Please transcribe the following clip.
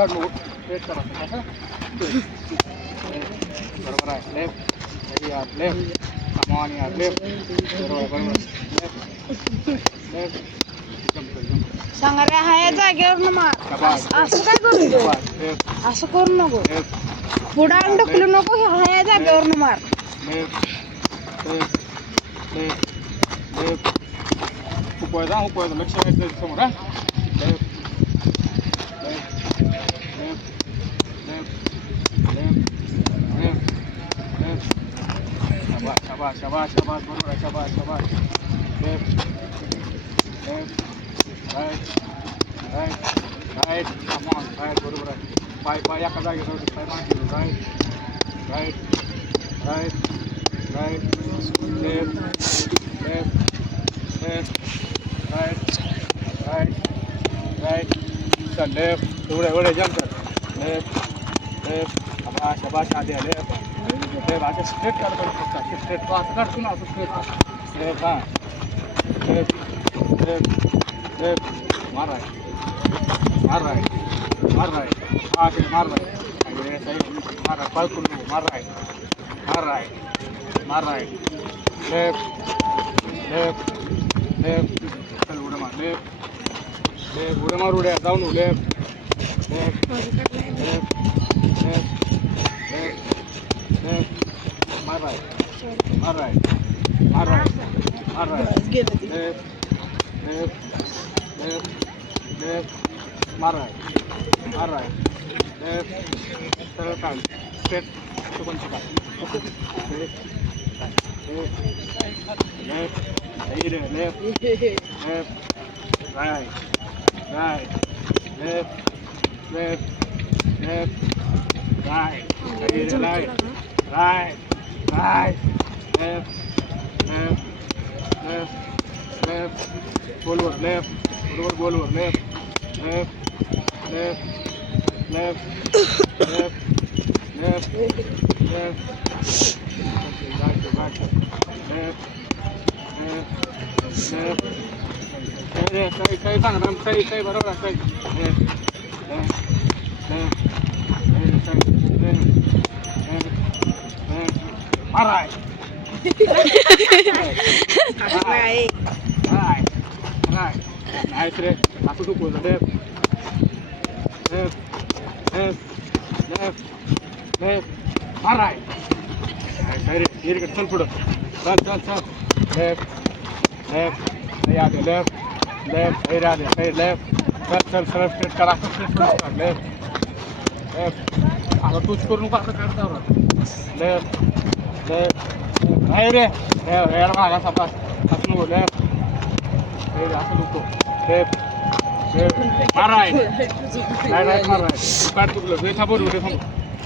काढ नको स्ट्रेट करा असं बरोबर आहे लेफ्ट यार लेफ्ट कम ऑन यार लेफ्ट बरोबर लेफ्ट सांगा रे हा या जागेवर मार असं काय करू तू असं करू नको पुढे आणि ढकलू नको हा या जागेवर मार हुपळायचं लक्ष द्यायचं समोर हा शाबास शाबास शाबास बरोबर आहे शाबास शाबास left left right right right come on right बरोबर आहे पाय पाय एका जागेवर पाय मागे right right right right left left left right right right चल लेफ्ट एवढे जंप कर लेफ्ट लेफ्ट शाबास शाबास आधी लेफ्ट लेफ्ट असं स्ट्रेट काढ फक्त स्ट्रेट तो असं काढतो ना असं स्ट्रेट लेफ्ट हां लेफ्ट लेफ्ट लेफ्ट मार राईट मार राईट मार राईट असे मार राईट मार राईट पळकून नको मार राईट मार राईट मार राईट लेफ्ट लेफ्ट लेफ्ट चल उड्या मार लेफ्ट लेफ्ट उड्या मार उड्या जाऊन left left left left left left मार राईट मार राईट मार राईट मार right left left left left मार राईट मार राईट लेफ्ट सरळ काढ स्ट्रेट चुकून शिका left left left left right right left left left right right right right left left left left गोलवर लेफ्ट बरोबर गोलवर left left left left left left left right left left left सही सांग ना सही बरोबर आहे सही left left left left left left all right right right right nice रे असं तू बोल left left left left left all right सही रे चल पुढं चल चल चल लेफ्ट लेफ्ट सही आगे लेफ्ट लेफ्ट सही आगे सही लेफ्ट चल चल सरळ स्ट्रेट करा स्ट्रेट लेफ्ट लेफ्ट आता तूच करू नका असं करता लेफ्ट लेफ्ट नाही रे यार मागा सापास असं नको लेफ्ट सही असं नको लेफ्ट लेफ्ट मार राईट राईट मार राईट काढ चुकलं थांबव